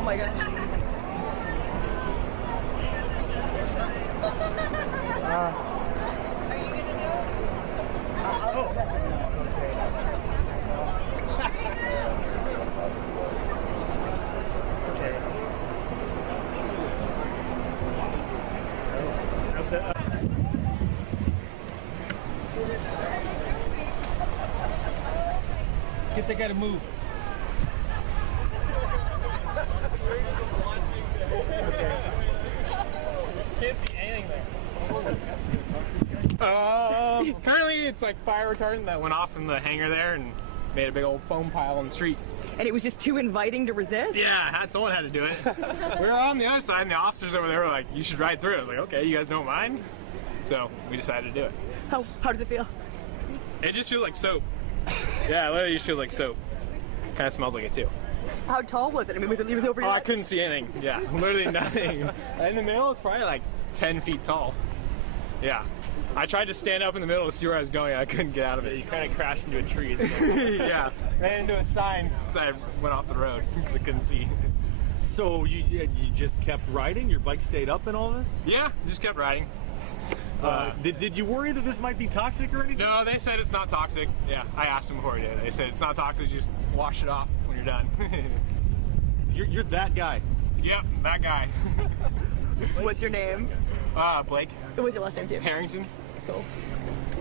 Oh my gosh. Are you gonna do Get that guy to move. Can't see anything there. Apparently it's like fire retardant that went off in the hangar there and made a big old foam pile on the street. And it was just too inviting to resist? Yeah, someone had to do it. We were on the other side and the officers over there were like, you should ride through. I was like, okay, you guys don't mind? So we decided to do it. How does it feel? It just feels like soap. Yeah, it literally just feels like soap. Kind of smells like it too. How tall was it? I mean, was it over your I head? couldn't see anything. Yeah, literally nothing. In the middle, it's probably like 10 feet tall. Yeah. I tried to stand up in the middle to see where I was going. I couldn't get out of it. You kind of crashed into a tree. Yeah. Ran into a sign because I went off the road because I couldn't see. So you just kept riding? Your bike stayed up and all this? Yeah, just kept riding. Did you worry that this might be toxic or anything? No, they said it's not toxic. Yeah, I asked them before we did it. They said it's not toxic, just wash it off when you're done. You're that guy. Yep, that guy. What's your name? Blake. What's your last name too? Harrington. Cool.